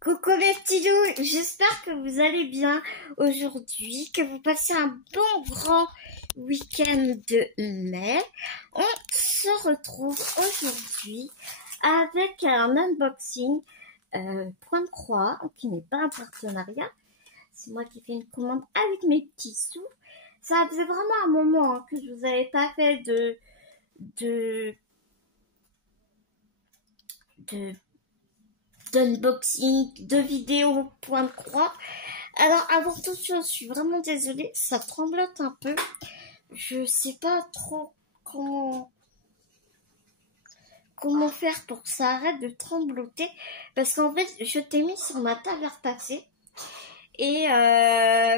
Coucou mes petits loups, j'espère que vous allez bien aujourd'hui, que vous passez un bon grand week-end de mai. On se retrouve aujourd'hui avec un unboxing Point de Croix, qui n'est pas un partenariat. C'est moi qui fais une commande avec mes petits sous. Ça faisait vraiment un moment que je vous avais pas fait d'unboxing, de vidéos Point de Croix. Alors avant toute chose, je suis vraiment désolée, ça tremblote un peu. Je sais pas trop comment faire pour que ça arrête de trembloter. Parce qu'en fait, je t'ai mis sur ma table à repasser. Et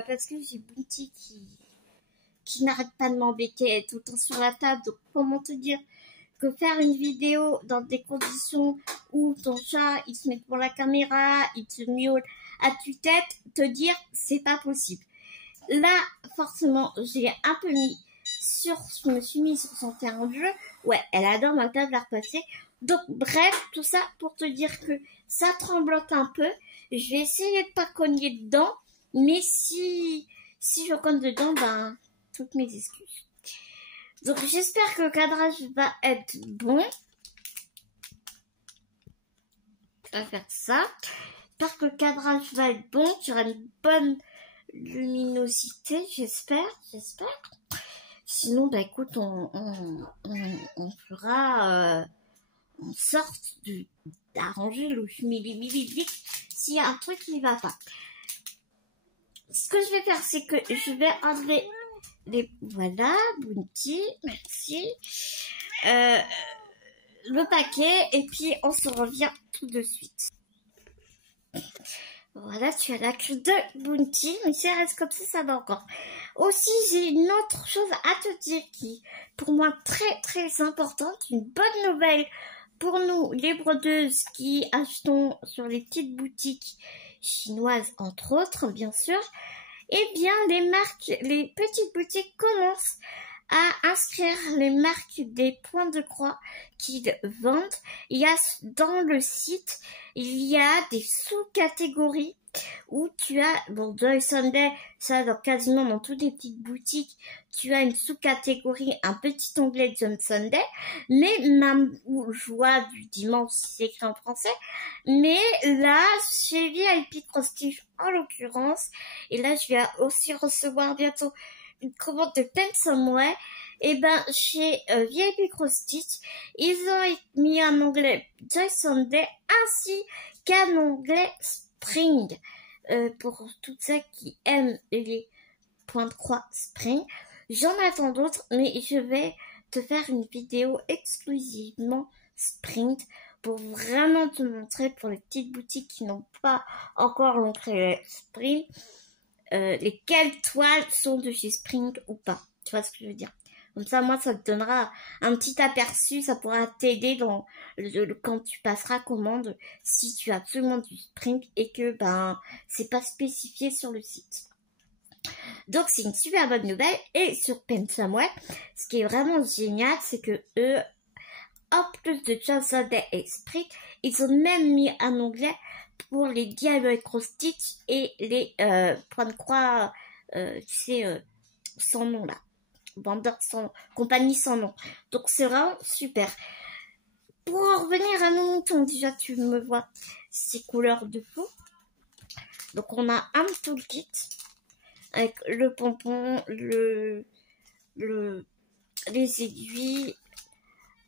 parce que j'ai Bounty qui n'arrête pas de m'embêter tout le temps sur la table. Donc comment te dire que faire une vidéo dans des conditions où ton chat il se met pour la caméra, il te miaule à tue-tête, te dire c'est pas possible. Là forcément j'ai un peu je me suis mis sur son terrain de jeu. Ouais, elle adore ma table à repasser. Donc bref, tout ça pour te dire que ça tremblote un peu. Je vais essayer de pas cogner dedans, mais si je cogne dedans, ben toutes mes excuses. Donc j'espère que le cadrage va être bon. On va faire ça. J'espère que le cadrage va être bon. Tu auras une bonne luminosité, j'espère. Sinon, bah écoute, on fera en sorte d'arranger le schmili s'il y a un truc qui ne va pas. Ce que je vais faire, c'est que je vais enlever voilà, Bounty, merci. Le paquet, et puis on se revient tout de suite. Voilà, tu as la queue de Bounty, mais si elle reste comme ça va encore. Aussi, j'ai une autre chose à te dire qui, pour moi, très très importante, une bonne nouvelle pour nous, les brodeuses qui achetons sur les petites boutiques chinoises, entre autres, bien sûr. Eh bien, les petites boutiques commencent à inscrire les marques des points de croix qu'ils vendent. Il y a dans le site, il y a des sous-catégories où tu as, bon, Joy Sunday, ça dans quasiment dans toutes les petites boutiques, tu as une sous-catégorie, un petit onglet Joy Sunday, mais même joie du dimanche, c'est écrit en français, mais là, chez VIP Prestige en l'occurrence, et là, je vais aussi recevoir bientôt une commande de Pensumway, et ben chez VIP Prestige, ils ont mis un onglet Joy Sunday ainsi qu'un onglet Spring pour toutes celles qui aiment les points de croix Spring. J'en attends d'autres, mais je vais te faire une vidéo exclusivement Spring pour vraiment te montrer pour les petites boutiques qui n'ont pas encore l'onglet Spring lesquelles toiles sont de chez Spring ou pas. Tu vois ce que je veux dire? Comme ça, moi, ça te donnera un petit aperçu, ça pourra t'aider quand tu passeras commande si tu as absolument du Spring et que ben c'est pas spécifié sur le site. Donc c'est une super bonne nouvelle. Et sur Pensumway, ce qui est vraiment génial, c'est que eux, en plus de Joy Sunday et Spring, ils ont même mis un onglet pour les DIY cross-stitch et les points de croix, tu sais, sans nom là. Vendeur sans compagnie sans nom. Donc c'est vraiment super. Pour en revenir à nos moutons, déjà tu me vois ces couleurs de peau. Donc on a un toolkit avec le pompon, les aiguilles,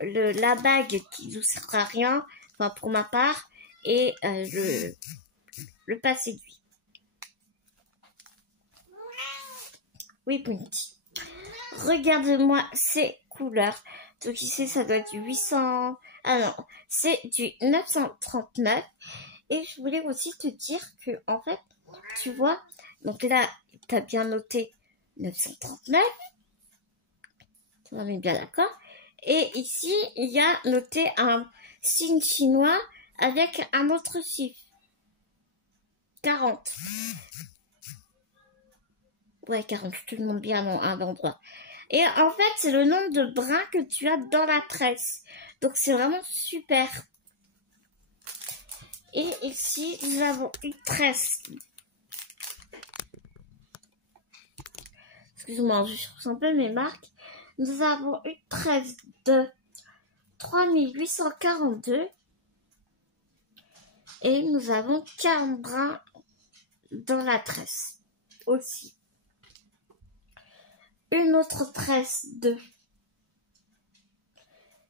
la bague qui ne sert à rien, enfin pour ma part, et le passe-aiguille. Oui, Bounty. Regarde-moi ces couleurs. Donc ici, ça doit être du 800... Ah non, c'est du 939. Et je voulais aussi te dire que, en fait, tu vois, donc là, tu as bien noté 939. On est bien d'accord. Et ici, il y a noté un signe chinois avec un autre chiffre. 40. Ouais, 40, je te demande bien un endroit. Et en fait, c'est le nombre de brins que tu as dans la tresse. Donc, c'est vraiment super. Et ici, nous avons une tresse. Excuse-moi, je cherche un peu mes marques. Nous avons une tresse de 3842. Et nous avons 40 brins dans la tresse aussi. Une autre tresse de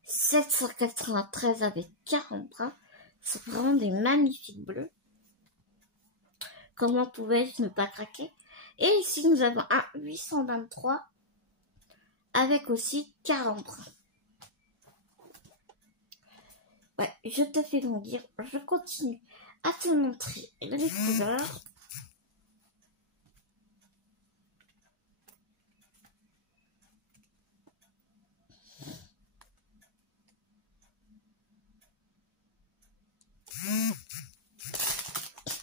793 avec 40 brins. C'est vraiment des magnifiques bleus. Comment pouvais-je ne pas craquer? Et ici, nous avons un 823 avec aussi 40 brins. Ouais, je te fais donc dire, je continue à te montrer les couleurs.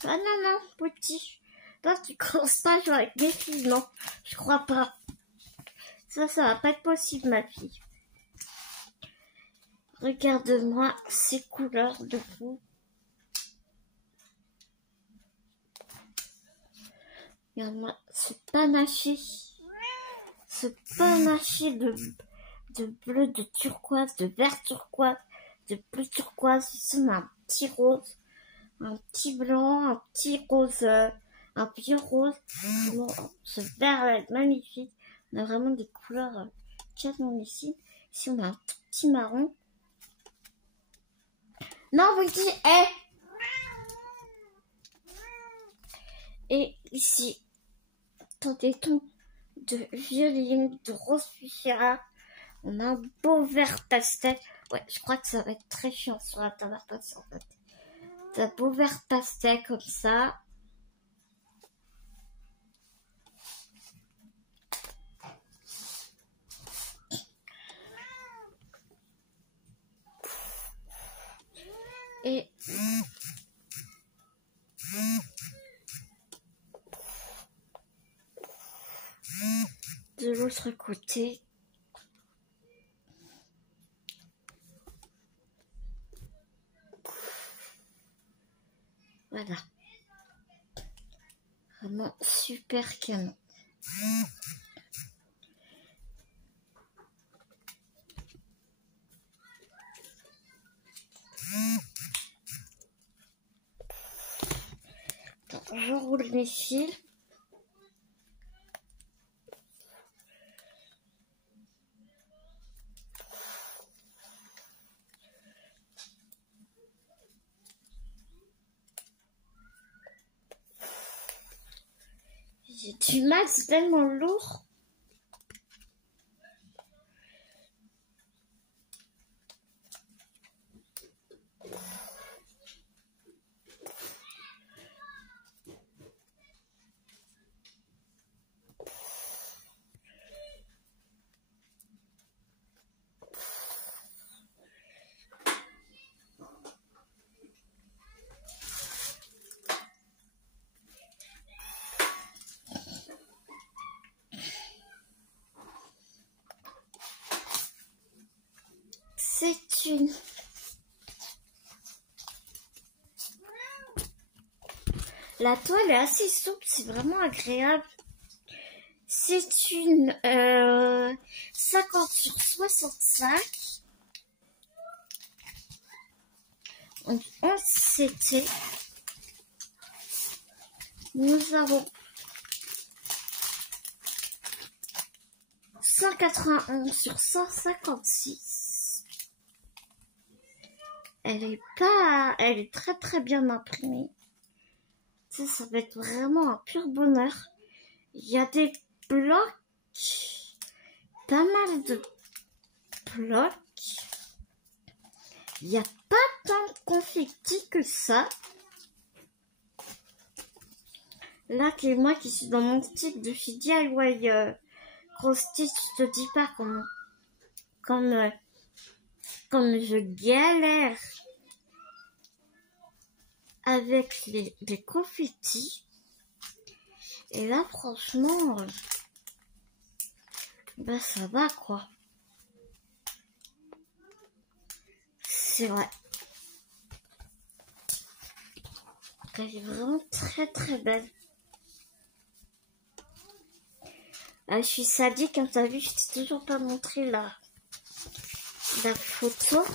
Ah non, non, petit. Toi, tu commences pas à jouer avec mes filles, non. Je crois pas. Ça va pas être possible, ma fille. Regarde-moi ces couleurs de fou. Regarde-moi ce panaché. Ce panaché de bleu, de turquoise, de vert turquoise, de bleu turquoise. Ici, on a un petit rose, un petit blanc, un petit rose, un vieux rose. Bon, ce vert là est magnifique. On a vraiment des couleurs canon ici. Ici, on a un tout petit marron. Non, vous dites, Et ici, dans des tons de violine, de rose fuchsia, on a un beau vert pastel. Ouais, je crois que ça va être très chiant sur la table à passer en fait. Un beau vert pastel comme ça. Et de l'autre côté, voilà. Vraiment super canon. Donc, je roule mes fils. J'ai du mal, c'est tellement lourd. C'est une... La toile est assez souple, c'est vraiment agréable. C'est une 50 sur 65. Donc, en CT, nous avons 191 sur 156. Elle est très très bien imprimée. Ça va être vraiment un pur bonheur. Il y a des blocs, pas mal de blocs. Il n'y a pas tant de confetti que ça. Là, moi qui suis dans mon style de chez DIY Gros Stitch, je te dis pas comme je galère avec les confettis. Et là, franchement, bah ça va quoi. C'est vrai. Elle est vraiment très très belle. Ah, je suis sadique, hein, t'as vu, je t'ai toujours pas montré la photo.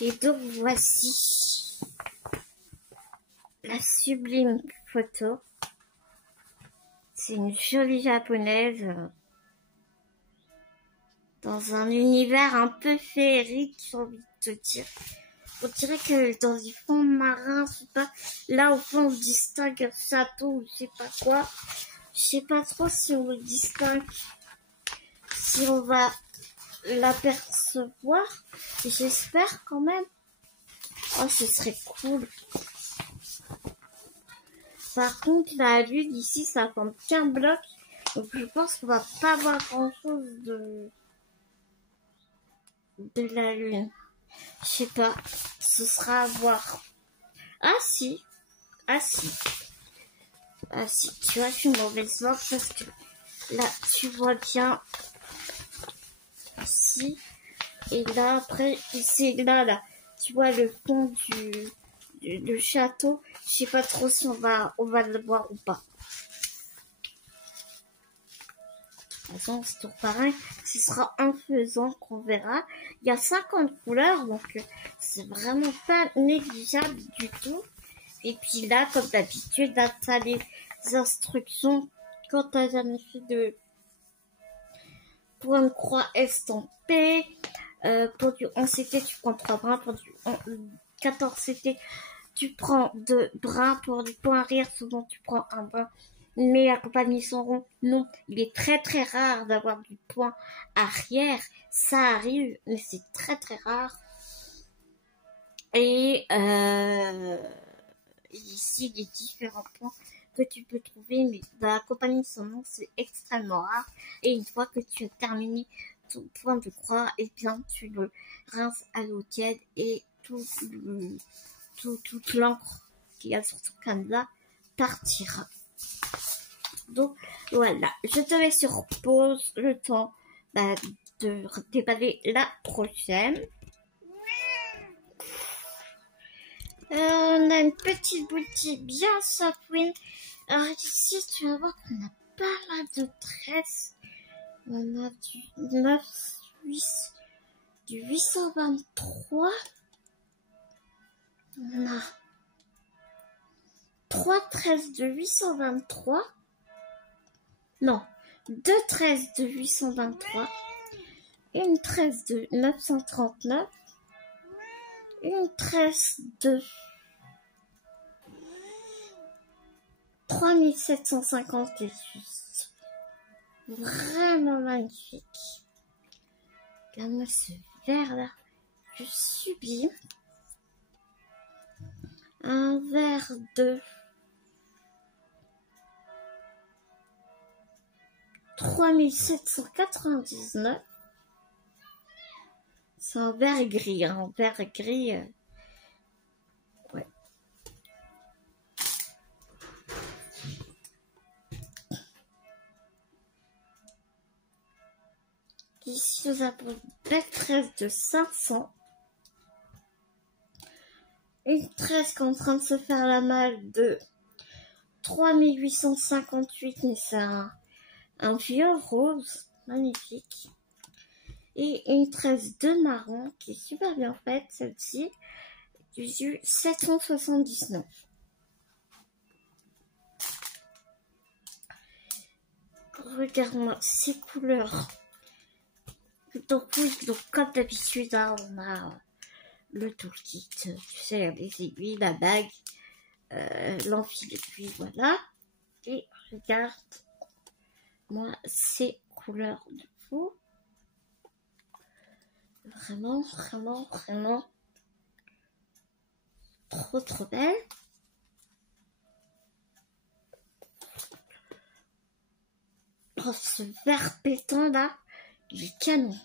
Et donc voici la sublime photo. C'est une jolie japonaise dans un univers un peu féerique, j'ai envie de te dire. On dirait que dans les fonds marins, je sais pas, là au fond on distingue un château ou je sais pas quoi. Je sais pas trop si on le distingue, si on va l'apercevoir. J'espère quand même. Oh, ce serait cool. Par contre, la lune ici, ça forme qu'un bloc. Donc je pense qu'on va pas voir grand chose de la lune. Je sais pas. Ce sera à voir. Ah si. Ah si. Ah si. Tu vois, je suis mauvaise langue parce que là, tu vois bien. Ici. Et là, après, c'est là. Tu vois le fond du château. Je sais pas trop si on va le voir ou pas. De toute façon, c'est toujours pareil. Ce sera en faisant qu'on verra. Il y a 50 couleurs, donc c'est vraiment pas négligeable du tout. Et puis là, comme d'habitude, t'as les instructions quand t'as jamais fait de point de croix estampé. Pour du 11 CT, tu prends 3 brins. Pour du 14 CT, tu prends 2 brins. Pour du point arrière, souvent tu prends un brin. Mais la compagnie sont rond, non. Il est très très rare d'avoir du point arrière. Ça arrive, mais c'est très très rare. Et ici, les différents points que tu peux trouver, mais dans la compagnie son nom, c'est extrêmement rare. Et une fois que tu as terminé ton point de croix, et bien tu le rinces à l'eau tiède et toute l'encre qu'il y a sur ton canevas partira. Donc voilà, je te mets sur pause le temps de déballer la prochaine. On a une petite boutique bien Sofwin. Alors ici, tu vas voir qu'on a pas mal de tresses. On a du 823. On a 3 tresses de 823. Non, 2 tresses de 823. Une tresse de 939. Une tresse de 3758. Vraiment magnifique. Regarde-moi ce vert là. Je sublime. Un vert de 3799. C'est un vert gris. Un vert gris. Ouais. Ici, nous avons une belle tresse de 500. Une tresse qui est en train de se faire la malle de 3858, mais c'est un vieux rose magnifique. Et une tresse de marron qui est super bien faite, celle-ci, du 779. Regarde-moi ces couleurs. Donc oui, donc comme d'habitude, hein, on a le toolkit, tu sais, les aiguilles, la bague, l'enfil d'aiguille, voilà. Et regarde, moi, ces couleurs de fou. Vraiment, vraiment, vraiment trop, trop belle. Oh, ce vert pétant là, il est canon.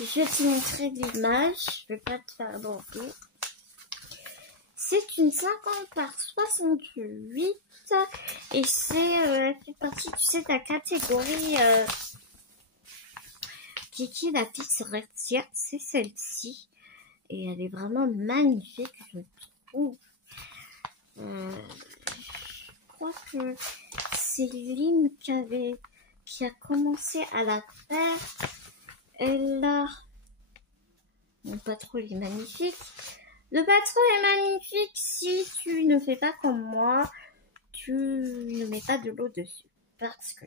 Je vais te montrer l'image. Je vais pas te faire beaucoup. C'est une 50 par 68 et c'est fait partie, tu sais, de la catégorie Kiki la petite sorcière. C'est celle-ci et elle est vraiment magnifique, je trouve. Je crois que c'est Lynn qui a commencé à la faire. Elle a... Mon patron est magnifique. Le patron est magnifique si tu ne fais pas comme moi. Tu ne mets pas de l'eau dessus. Parce que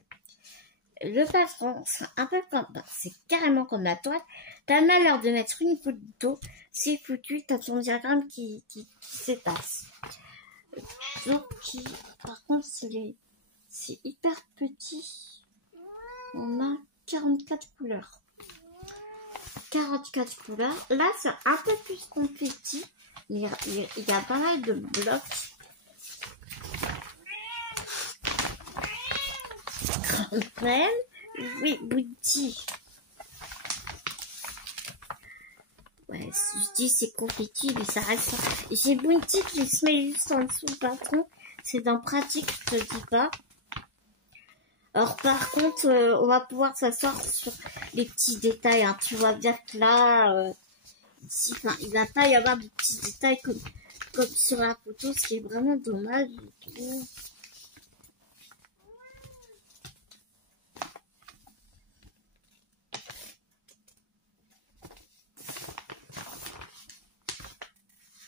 le patron, c'est un peu comme... c'est carrément comme la toile. T'as le malheur de mettre une goutte d'eau. C'est foutu. T'as ton diagramme qui s'efface. Donc, par contre, c'est hyper petit. On a 44 couleurs. 44 couleurs. Là, c'est un peu plus confetti. Il y a pas mal de blocs. Quand même. Oui, Bounty. Ouais, si je dis c'est confetti, mais ça reste... J'ai Bounty qui se met juste en dessous le patron. C'est dans pratique, je te dis pas. Alors par contre, on va pouvoir s'asseoir sur les petits détails. Hein. Tu vois bien que là, ici, il va pas y avoir de petits détails comme sur la photo, ce qui est vraiment dommage, je trouve.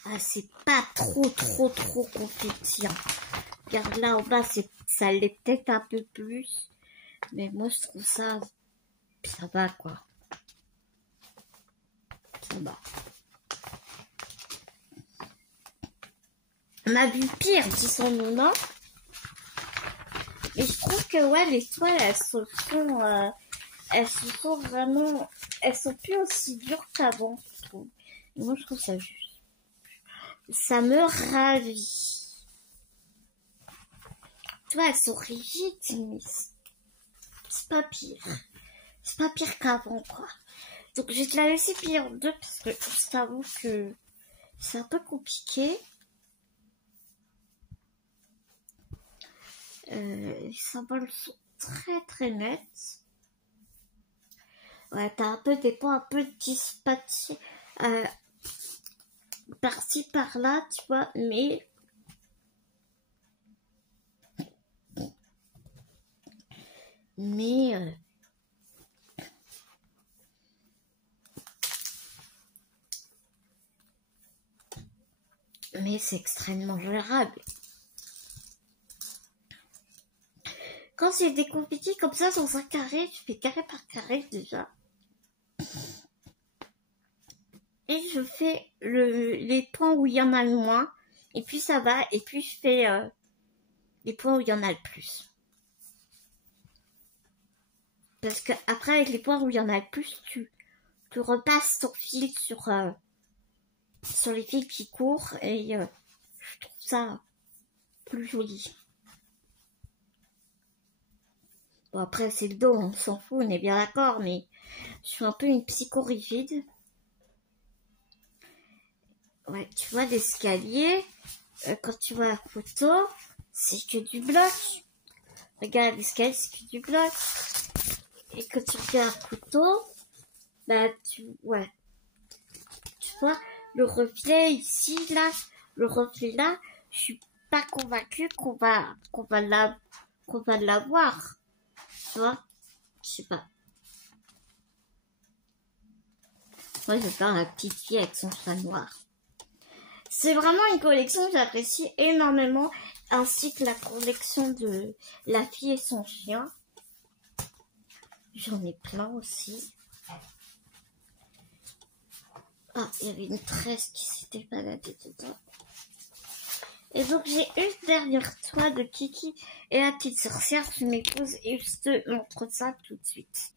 Ah, c'est pas trop confetti. Hein. Regarde là en bas, ça l'est peut-être un peu plus. Mais moi, je trouve ça va quoi. Ça va. On a vu pire, disons-nous, non? Mais je trouve que ouais, les toiles, elles se sont vraiment, elles sont plus aussi dures qu'avant, je trouve. Et moi, je trouve ça juste. Ça me ravit. Tu vois, elles sont rigides, mais c'est pas pire. C'est pas pire qu'avant, quoi. Donc, je vais te la laisser plier en deux parce que je t'avoue que c'est un peu compliqué. Les symboles sont très nets. Ouais, t'as un peu des points un peu dispatchés par-ci par-là, tu vois, mais c'est extrêmement gérable. Quand c'est des confettis comme ça dans un carré, tu fais carré par carré déjà. Et je fais les points où il y en a le moins. Et puis ça va. Et puis je fais les points où il y en a le plus. Parce que après avec les points où il y en a le plus, tu repasses ton fil sur les fils qui courent. Et je trouve ça plus joli. Bon après c'est le dos, on s'en fout, on est bien d'accord. Mais je suis un peu une psychorigide. Ouais, tu vois l'escalier, quand tu vois la photo, c'est que du bloc. Regarde l'escalier, c'est que du bloc. Et quand tu regardes la photo, bah tu vois le reflet ici, là, le reflet là, je suis pas convaincue qu'on va l'avoir. Tu vois, je sais pas. Moi, j'adore la petite fille avec son chat noir. C'est vraiment une collection que j'apprécie énormément, ainsi que la collection de la fille et son chien. J'en ai plein aussi. Ah, il y avait une tresse qui s'était baladée dedans. Et donc, j'ai une dernière toile de Kiki et la petite sorcière. Je m'épouse et je te montre ça tout de suite.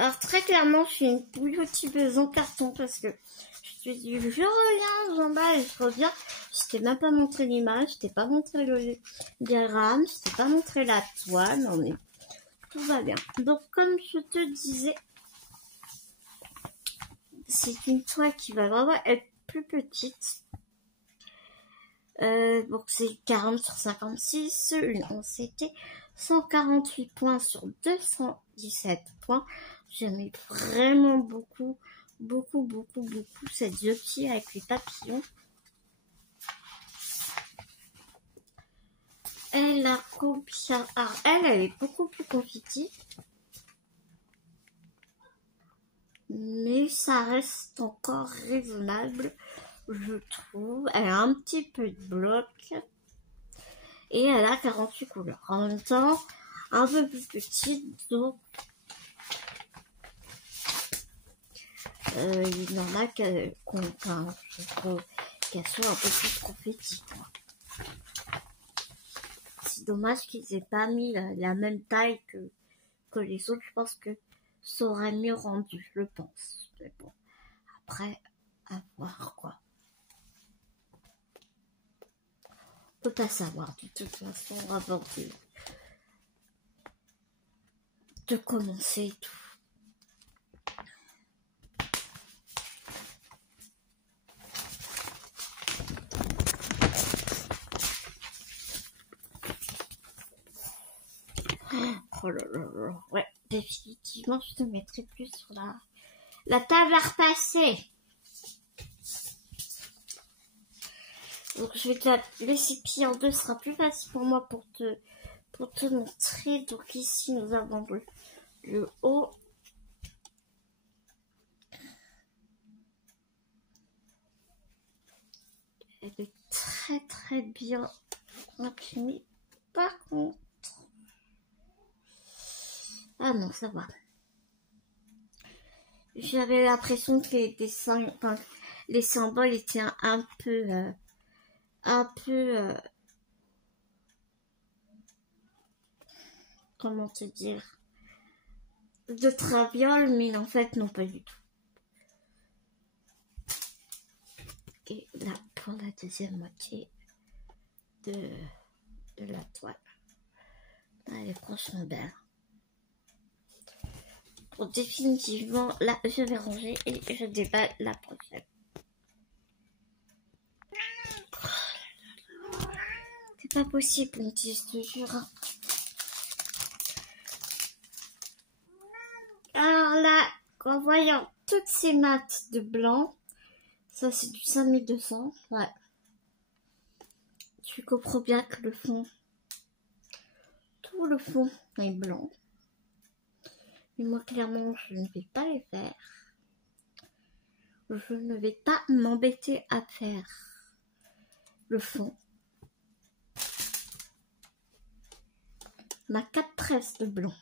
Alors très clairement, je suis une youtubeuse en carton parce que je te dis, je reviens, j'emballe, je reviens. Je t'ai même pas montré l'image, je t'ai pas montré le diagramme, je t'ai pas montré la toile, non mais tout va bien. Donc comme je te disais, c'est une toile qui va vraiment être plus petite. Donc c'est 40 sur 56, on s'était 148 points sur 217 points. J'aimais vraiment beaucoup cette jockey avec les papillons. Elle a combien? Alors elle est beaucoup plus confetti. Mais ça reste encore raisonnable, je trouve. Elle a un petit peu de bloc. Et elle a 48 couleurs. En même temps, un peu plus petite, donc il y en a qu'elles soit un peu plus confetti. C'est dommage qu'ils aient pas mis la même taille que les autres. Je pense que ça aurait mieux rendu, je pense. Mais bon, après, à voir quoi. On peut pas savoir de toute façon avant de commencer et tout. Oh là là là. Ouais, définitivement, je te mettrai plus sur la table à repasser. Donc, je vais te la laisser plier en deux. Ce sera plus facile pour moi pour te montrer. Donc, ici, nous avons le haut. Elle est très très bien imprimée. Par contre, ah non, ça va. J'avais l'impression que les dessins, enfin, les symboles étaient un peu, comment te dire, de traviole, mais en fait, non, pas du tout. Et là, pour la deuxième moitié de la toile. Elle est franchement belle. Bon, définitivement, là, je vais ranger et je déballe la prochaine. C'est pas possible, Ponty, je te jure. Alors là, en voyant toutes ces maths de blanc, ça c'est du 5200, ouais. Tu comprends bien que le fond, tout le fond est blanc. Mais moi, clairement, je ne vais pas les faire. Je ne vais pas m'embêter à faire le fond. Ma 4 tresses de blanc.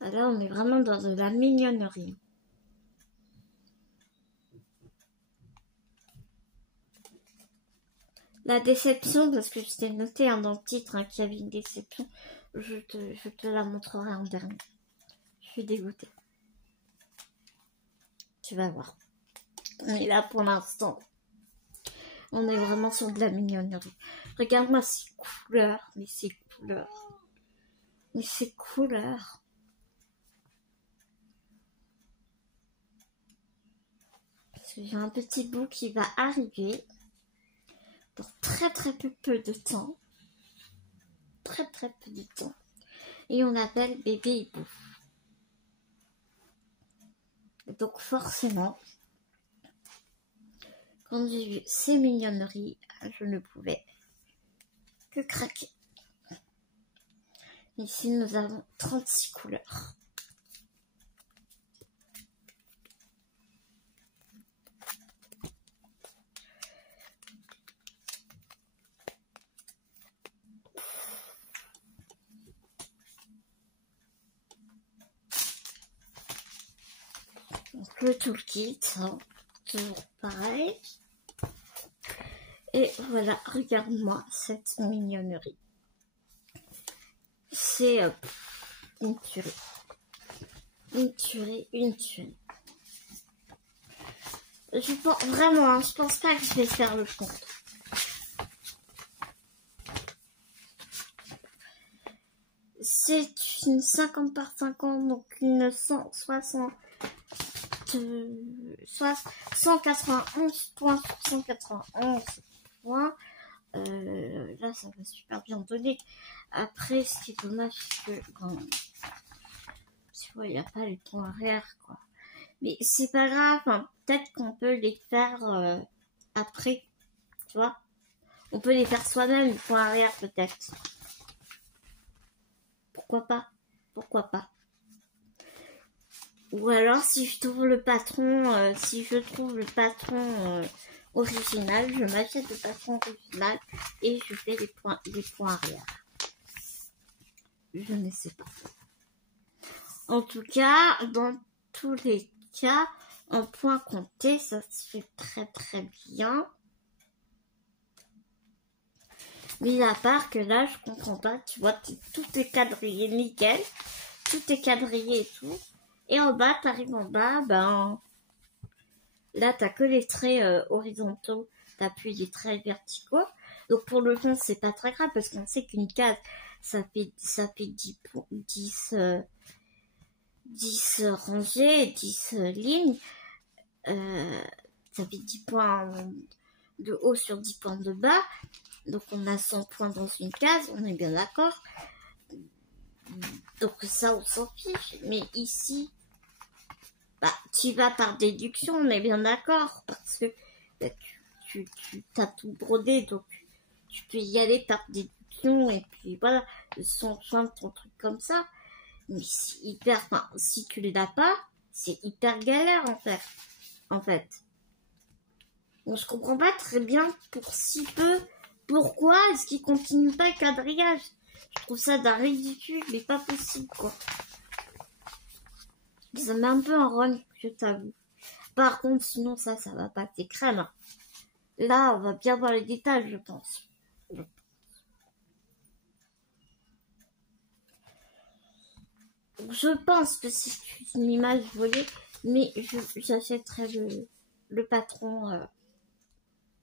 Là, on est vraiment dans de la mignonnerie. La déception, parce que je t'ai noté dans le titre qu'il y avait une déception, je te la montrerai en dernier. Je suis dégoûtée. Tu vas voir. Mais là, pour l'instant, on est vraiment sur de la mignonnerie. Regarde-moi ces couleurs, mais ces couleurs. Mais ces couleurs. Parce que j'ai un petit bout qui va arriver dans très peu de temps. Très peu de temps. Et on l'appelle bébé hibou. Donc forcément, quand j'ai vu ces mignonneries, je ne pouvais que craquer. Ici, nous avons 36 couleurs. Donc le toolkit, hein, toujours pareil. Et voilà, regarde-moi cette mignonnerie. C'est une tuerie. Une tuerie, une tuerie. Je pense vraiment, hein, je pense pas que je vais faire le compte. C'est une 50 par 50, donc une 191 points sur 191 points. Là, ça va super bien donner. Après, ce qui est dommage, c'est que quand tu vois, il n'y a pas les points arrière, quoi. Mais c'est pas grave, hein. Peut-être qu'on peut les faire après, tu vois. On peut les faire soi-même, les points arrière, peut-être. Pourquoi pas? Pourquoi pas? Ou alors, si je trouve le patron, original, je m'achète le patron original et je fais les points arrière. Je ne sais pas. En tout cas, dans tous les cas, en point compté, ça se fait très très bien. Mais à part que là, je comprends pas, tu vois, tout est quadrillé, nickel. Tout est quadrillé et tout. Et en bas, t'arrives en bas, ben... Là, t'as que les traits horizontaux, t'as plus les traits verticaux. Donc pour le fond, c'est pas très grave, parce qu'on sait qu'une case, ça fait 10 rangées, 10 lignes. Ça fait 10 points de haut sur 10 points de bas. Donc on a 100 points dans une case, on est bien d'accord. Donc ça, on s'en fiche. Mais ici, bah, tu vas par déduction, on est bien d'accord. Parce que bah, tu as tout brodé, donc tu peux y aller par déduction. Et puis voilà, sans ton truc comme ça. Mais c'est hyper, enfin, si tu l'as pas, c'est hyper galère en fait. Donc je comprends pas très bien pour si peu, pourquoi est-ce qu'il continue pas le quadrillage. Je trouve ça d'un ridicule, mais pas possible, quoi. Ça met un peu en rogne, je t'avoue. Par contre, sinon, ça va pas être crème. Hein. Là, on va bien voir les détails, je pense. Je pense que c'est une image volée, mais j'achèterai le patron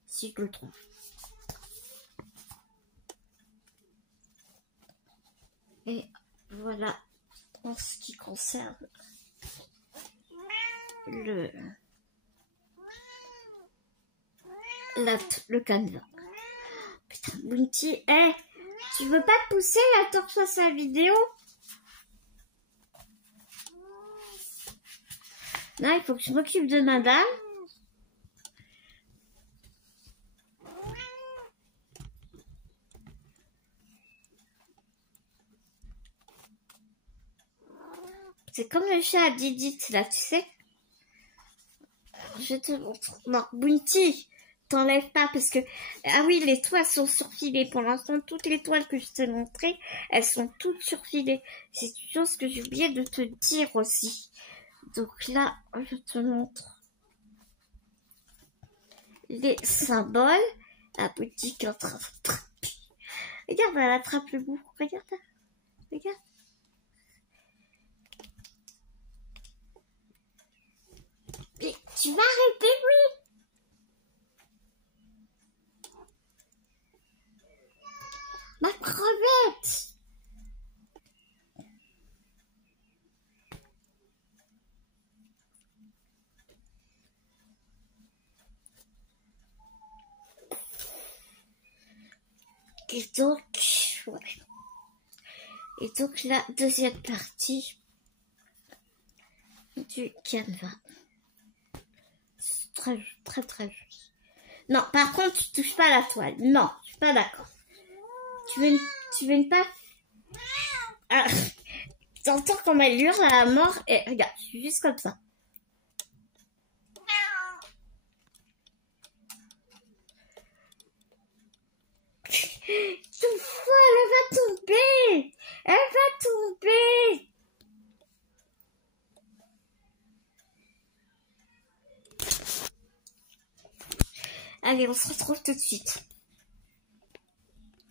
si je le trouve. Et voilà, en ce qui concerne le canevas. Putain, Bounty, tu veux pas te pousser la torche à sa vidéo? Non, il faut que je m'occupe de madame. C'est comme le chat à Didit, là, tu sais. Je te montre. Non, Bounty, t'enlèves pas parce que... Ah oui, les toiles sont surfilées. Pour l'instant, toutes les toiles que je t'ai montrées, elles sont toutes surfilées. C'est une chose que j'ai oublié de te dire aussi. Donc là, je te montre les symboles. La boutique en train de... Regarde, elle attrape le bout. Regarde, regarde. Mais tu vas arrêter, oui. Ma crevette. Et donc, ouais. Et donc la deuxième partie du canevas. C'est très, très, très joli. Non, par contre, tu touches pas à la toile. Non, je suis pas d'accord. Tu veux pas... Ah, t'entends comme elle hurle à la mort et regarde, je suis juste comme ça. Toutefois, elle va tomber. Elle va tomber. Allez, on se retrouve tout de suite.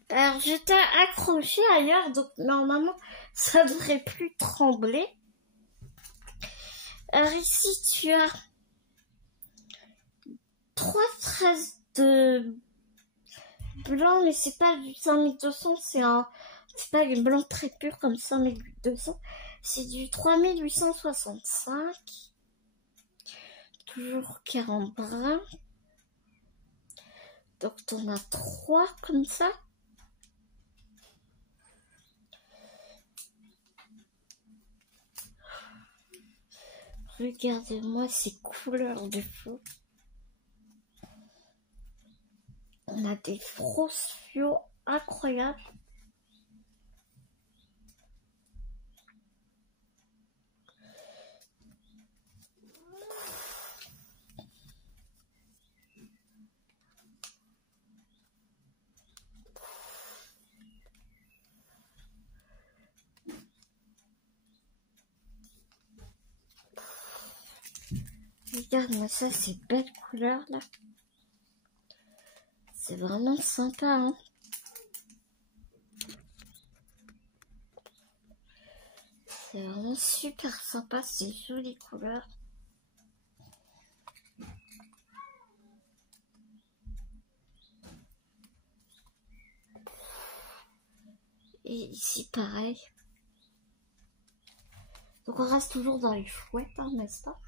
Alors, je t'ai accroché ailleurs, donc normalement, ça devrait plus trembler. Alors ici, tu as 3 traces de blanc, mais c'est pas du 5200, c'est pas les blancs très purs comme 5200, c'est du 3865. Toujours 40 brins. Donc t'en as 3 comme ça. Regardez-moi ces couleurs de feu. On a des grosses fluos incroyables. Regarde-moi ça, ces belles couleurs là. C'est vraiment sympa, hein. C'est vraiment super sympa, ces jolies couleurs. Et ici pareil. Donc on reste toujours dans les chouettes, hein, n'est-ce pas?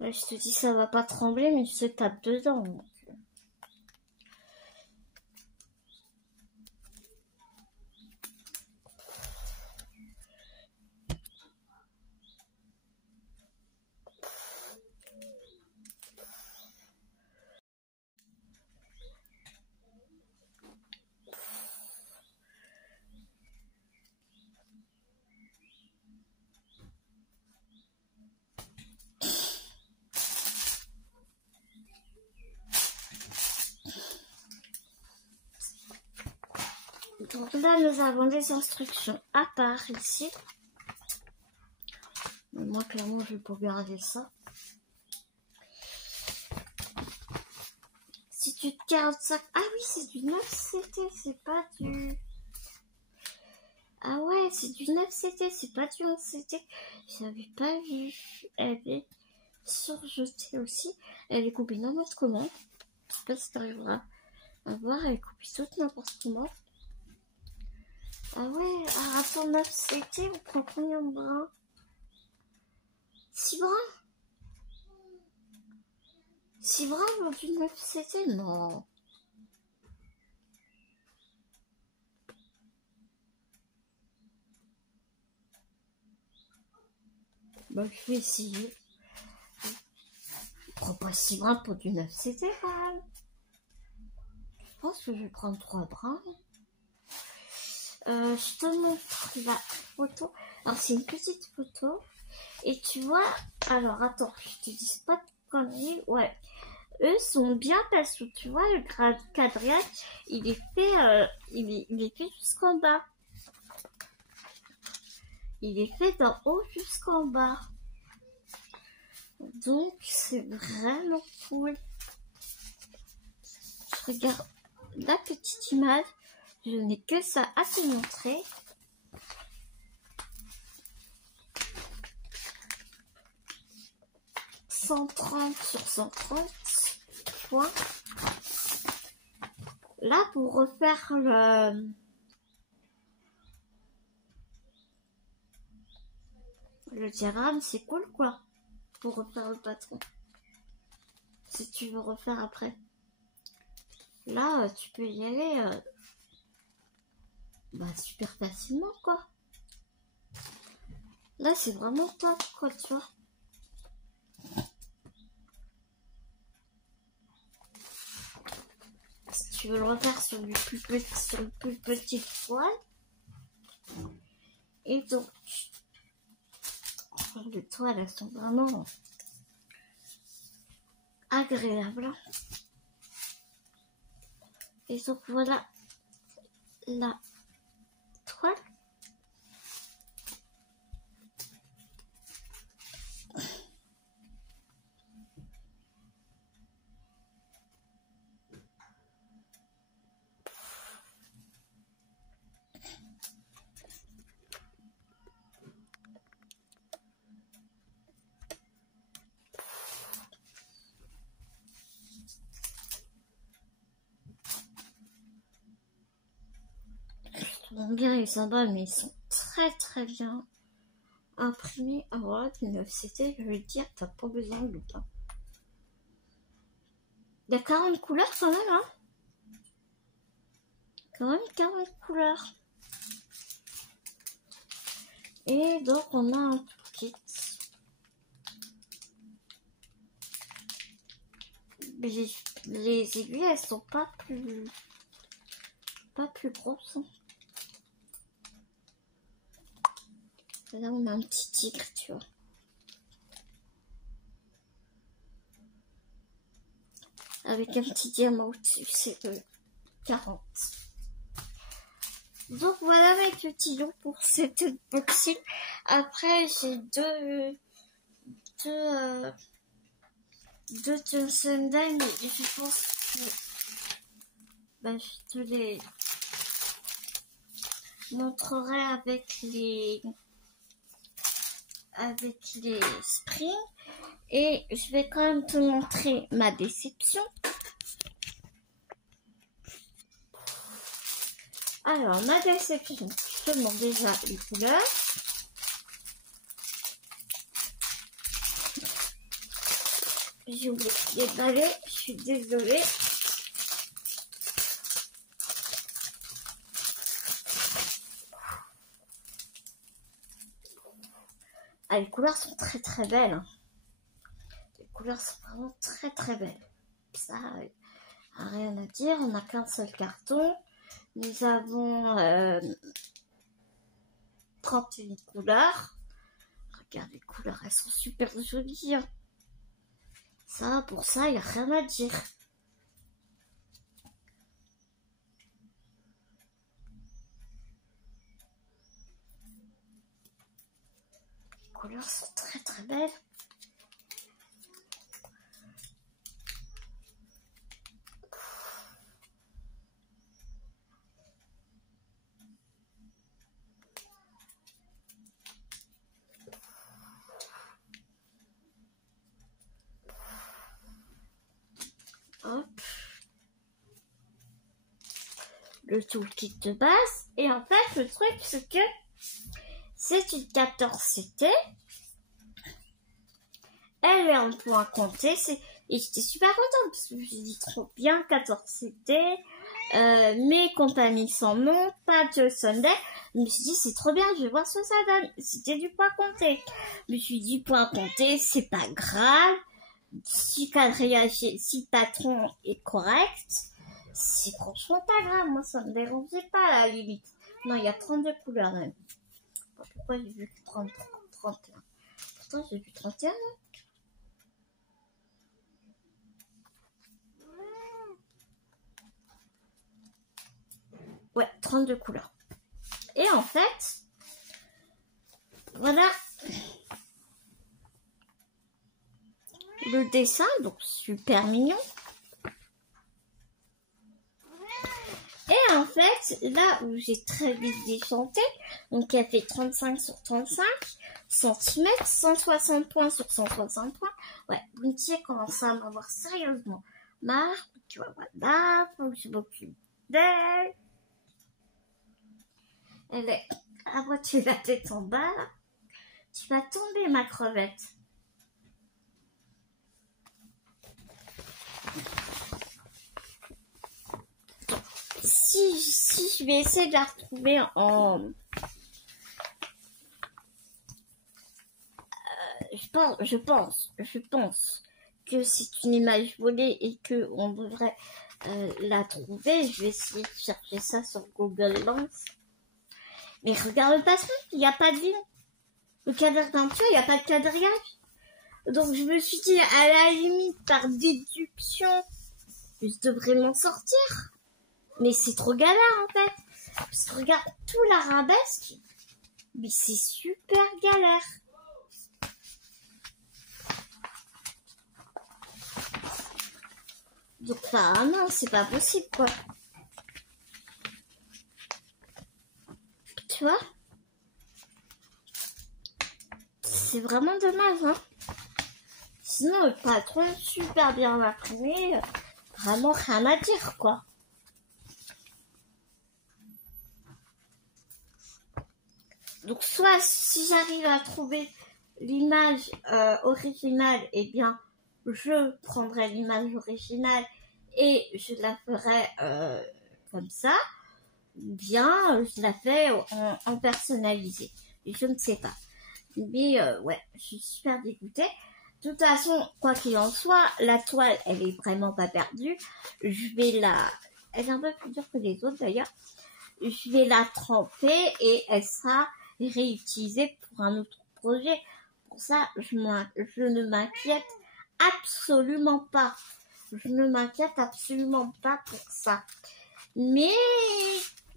Là, je te dis ça va pas trembler, mais je te tape dedans. Donc. Donc là, nous avons des instructions à part ici. Mais moi, clairement, je vais pas garder ça. Si tu te gardes ça... Ah oui, c'est du 9CT, c'est pas du... Ah ouais, c'est du 9CT, c'est pas du 11CT. J'avais pas vu. Elle est surjetée aussi. Elle est coupée n'importe comment. Je sais pas si tu arriveras à voir. Elle est coupée toute n'importe comment. Ah ouais, à rapport 9CT, on prend combien de brins? 6 brins? 6 brins dans du 9CT? Non. Bah, je vais essayer. Je prends pas 6 brins pour du 9CT quand même. Je pense que je vais prendre 3 brins. Je te montre la photo. Alors, c'est une petite photo. Et tu vois, alors attends, je te dis pas de conneries. Ouais, eux sont bien parce que tu vois, le quadrillage, il est fait, il est fait jusqu'en bas. Il est fait d'en haut jusqu'en bas. Donc, c'est vraiment cool. Je regarde la petite image. Je n'ai que ça à te montrer. « 130 sur 130 points. » Là, pour refaire le diagramme, c'est cool, quoi. Pour refaire le patron. Si tu veux refaire après. Là, tu peux y aller super facilement, quoi. Là, c'est vraiment top, quoi, tu vois. Si tu veux le refaire sur le plus petit poil. Et donc, les toiles, elles sont vraiment agréables. Et donc, voilà la toile. sont bien les symboles, mais ils sont très bien imprimés. Ah voilà, 19CT, je veux dire, t'as pas besoin de loupe. Hein. Il y a 40 couleurs quand même, hein. Quand même 40 couleurs. Et donc on a un kit. Les aiguilles, elles sont pas plus grosses. Hein. Là, on a un petit tigre, tu vois. Avec un petit diamant au-dessus, c'est 40. Donc voilà mes petits lots pour cette unboxing. Après, j'ai deux Johnson Dye, mais je pense que je te les montrerai avec les springs. Et je vais quand même te montrer ma déception. Alors, ma déception, je te montre déjà les couleurs. J'ai oublié les balais, je suis désolée. Ah, les couleurs sont très belles. Hein. Les couleurs sont vraiment très belles. Ça, rien à dire. On n'a qu'un seul carton. Nous avons 31 couleurs. Regarde les couleurs, elles sont super jolies. Hein. Ça, pour ça, il n'y a rien à dire. Les couleurs sont très belles. Hop. Le toolkit de base. Et en fait, le truc, c'est que c'est une 14CT. Elle est en point compté. Et j'étais super contente parce que je me suis dit trop bien, 14CT. Mes compagnies sans nom, pas de Sunday. Je me suis dit, c'est trop bien, je vais voir ce que ça donne. C'était du point compté. Je me suis dit, point compté, c'est pas grave. Si le patron est correct, c'est franchement pas grave. Moi, ça me dérangeait pas à la limite. Non, il y a 32 couleurs même. Pourquoi j'ai vu que 31? Pourtant, j'ai vu 31. Ouais, 32 couleurs. Et en fait, voilà le dessin, donc super mignon. Et en fait, là où j'ai très vite déchanté, donc elle fait 35 sur 35 cm, 160 points sur 160 points. Ouais, Bounty commence à m'avoir sérieusement marre. Tu vois, voilà, faut que je m'occupe d'elle. Elle est à moitié la tête en bas. Tu vas tomber, ma crevette. Si je vais essayer de la retrouver en... je pense que c'est une image volée et que on devrait la trouver. Je vais essayer de chercher ça sur Google Lens. Mais regarde le patron, il n'y a pas de ville. Le cadre peinture, il n'y a pas de quadrillage. Donc je me suis dit, à la limite, par déduction, je devrais m'en sortir. Mais c'est trop galère en fait. Parce que regarde tout l'arabesque. Mais c'est super galère. Donc bah non, c'est pas possible quoi. Tu vois? C'est vraiment dommage hein. Sinon le patron super bien imprimé. Vraiment rien à dire quoi. Donc soit si j'arrive à trouver l'image originale, eh bien je prendrai l'image originale et je la ferai comme ça, ou bien je la fais en personnalisé. Je ne sais pas. Mais ouais, je suis super dégoûtée. De toute façon, quoi qu'il en soit, la toile, elle est vraiment pas perdue. Je vais elle est un peu plus dure que les autres d'ailleurs. Je vais la tremper et elle sera réutilisée pour un autre projet. Pour ça, je ne m'inquiète absolument pas. Je ne m'inquiète absolument pas pour ça. Mais,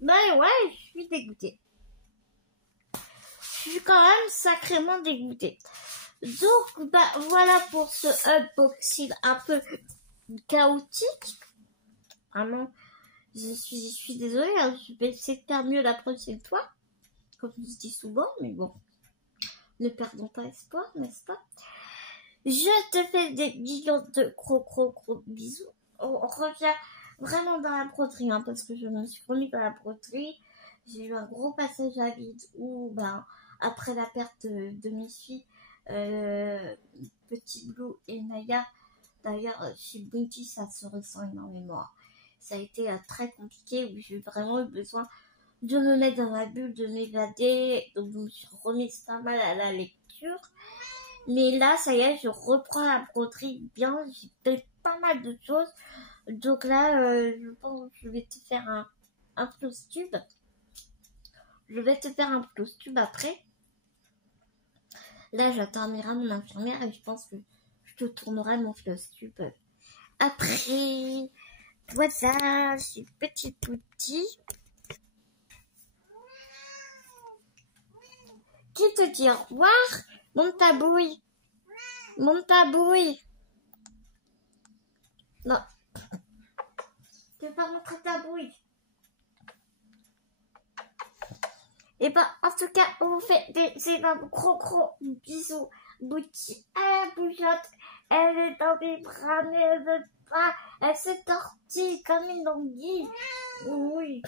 ouais, je suis dégoûtée. Je suis quand même sacrément dégoûtée. Donc, voilà pour ce unboxing un peu chaotique. Vraiment, je suis désolée, hein, je vais essayer de faire mieux la prochaine fois. Comme je dis souvent, mais bon, ne perdons pas espoir, n'est-ce pas? Je te fais des millions de gros bisous. On revient vraiment dans la broderie, hein, parce que je me suis remis dans la broderie. J'ai eu un gros passage à vide où, après la perte de mes filles, Petit Blue et Naya, d'ailleurs, chez Bounty, ça se ressent énormément. Ça a été très compliqué, où j'ai vraiment eu besoin de me mettre dans ma bulle, de m'évader. Donc, je me suis remise pas mal à la lecture. Mais là, ça y est, je reprends la broderie bien. J'ai fait pas mal de choses. Donc là, je pense que je vais te faire un floss tube. Je vais te faire un floss tube après. Là, j'attends mon infirmière et je pense que je te tournerai mon floss tube après. Voilà, je suis petit outil. Qui te dit au revoir? Monte ta bouille. Monte ta bouille. Non. Tu veux pas montrer ta bouille? Et en tout cas, on vous fait des énormes gros bisous. Bouti, elle bougeotte. Elle est dans mes bras, mais elle veut pas. Elle se tortille comme une anguille. Oui.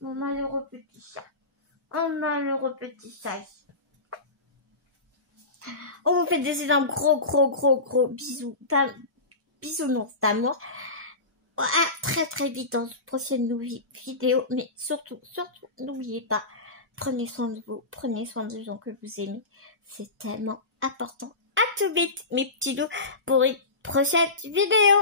Mon malheureux petit chat. Oh, malheureux petit chat. On vous fait des énormes gros bisous. Bisounours d'amour. À très vite dans une prochaine vidéo. Mais surtout, n'oubliez pas, prenez soin de vous. Prenez soin des gens que vous aimez. C'est tellement important. À tout vite, mes petits loups, pour une prochaine vidéo.